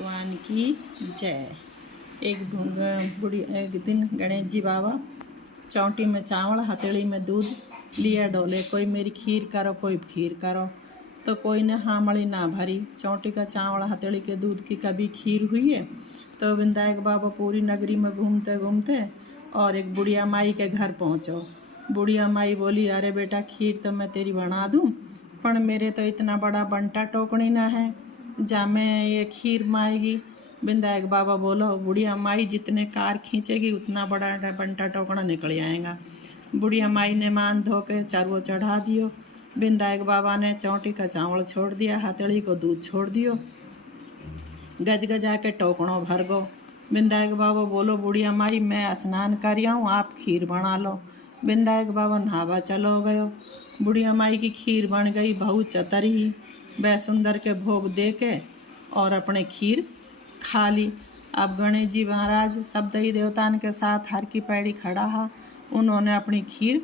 भगवान की जय। एक दिन गणेश जी बाबा चौंटी में चावल हथेली में दूध लिया डोले, कोई मेरी खीर करो कोई खीर करो। तो कोई ने हामड़ी ना भरी, चौंटी का चावल हथेली के दूध की कभी खीर हुई है। तो विधायक बाबा पूरी नगरी में घूमते घूमते और एक बुढ़िया माई के घर पहुँचो। बुढ़िया माई बोली, अरे बेटा खीर तो मैं तेरी बना दूँ, पर मेरे तो इतना बड़ा बंटा टोकनी ना है जा मैं ये खीर माएगी। विधायक बाबा बोलो, बुढ़िया माई जितने कार खींचेगी उतना बड़ा बंटा टोकना निकल जाएगा। बुढ़िया माई ने मान धो के चरवो चढ़ा दियो। विधायक बाबा ने चौंटी का चावल छोड़ दिया, हथेली को दूध छोड़ दियो, गज गजा के टोकड़ों भर गो। विधायक बाबा बोलो, बुढ़िया माई मैं स्नान कर आऊँ, आप खीर बना लो। विधायक बाबा नहावा चलो गयो। बुढ़िया माई की खीर बन गई, बहुत चतरी वह सुंदर के भोग दे के और अपने खीर खा ली। अब गणेश जी महाराज सब देवी देवतान के साथ हर की पैड़ी खड़ा हा, उन्होंने अपनी खीर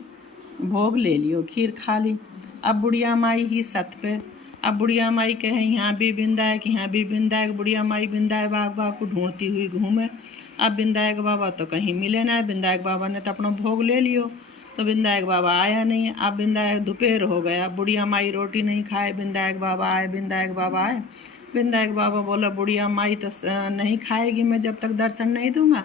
भोग ले लियो, खीर खा ली। अब बुढ़िया माई ही सत पे, अब बुढ़िया माई कहे यहाँ भी विधायक यहाँ भी विधायक। बुढ़िया माई विधायक बाबा को ढूंढती हुई घूमे। अब विधायक बाबा तो कहीं मिले ना, विधायक बाबा ने तो अपना भोग ले लियो, तो विधायक बाबा आया नहीं। अब विधायक दोपहर हो गया, बुढ़िया माई रोटी नहीं खाए, विधायक बाबा आए, विधायक बाबा आए। विधायक बाबा बोला, बुढ़िया माई तो नहीं खाएगी मैं जब तक दर्शन नहीं दूंगा।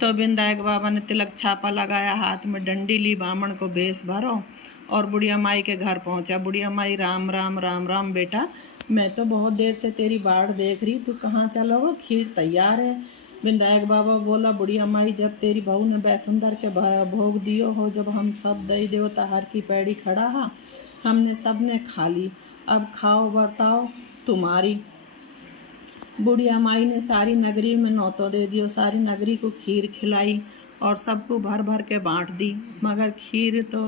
तो विधायक बाबा ने तिलक छापा लगाया, हाथ में डंडी ली, बामण को भेष भरो और बुढ़िया माई के घर पहुंचा। बुढ़िया माई, राम राम राम राम बेटा, मैं तो बहुत देर से तेरी बाट देख रही, तू कहाँ चला हो, खीर तैयार है। विधायक बाबा बोला, बुढ़िया माई जब तेरी बहू ने बैसुंदर के भोग दियो हो, जब हम सब दई देवता हर की पैड़ी खड़ा हा, हमने सब ने खा ली, अब खाओ बर्ताओ तुम्हारी। बुढ़िया माई ने सारी नगरी में न्योतों दे दियो, सारी नगरी को खीर खिलाई और सबको भर भर के बांट दी, मगर खीर तो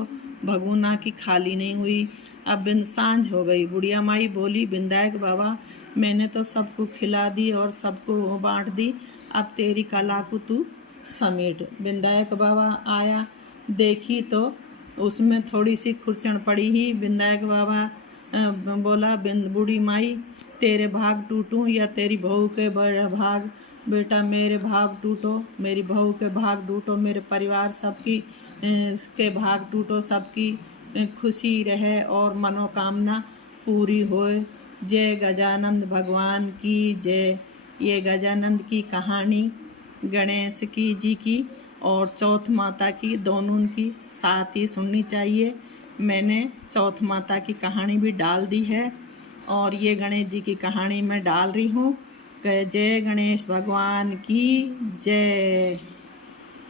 भगुना की खाली नहीं हुई। अब सांझ हो गई। बुढ़िया माई बोली, विधायक बाबा मैंने तो सबको खिला दी और सबको बांट दी, अब तेरी कला को तू समेट। विधायक बाबा आया, देखी तो उसमें थोड़ी सी खुरचन पड़ी ही। विधायक बाबा बोला, बूढ़ी माई तेरे भाग टूटूं या तेरी बहू के भाग। बेटा मेरे भाग टूटो, मेरी बहू के भाग टूटो, मेरे परिवार सबकी के भाग टूटो, सबकी खुशी रहे और मनोकामना पूरी होए। जय गजानंद भगवान की जय। ये गजानंद की कहानी गणेश की जी की और चौथ माता की, दोनों की साथ ही सुननी चाहिए। मैंने चौथ माता की कहानी भी डाल दी है और ये गणेश जी की कहानी मैं डाल रही हूँ। जय गणेश भगवान की जय।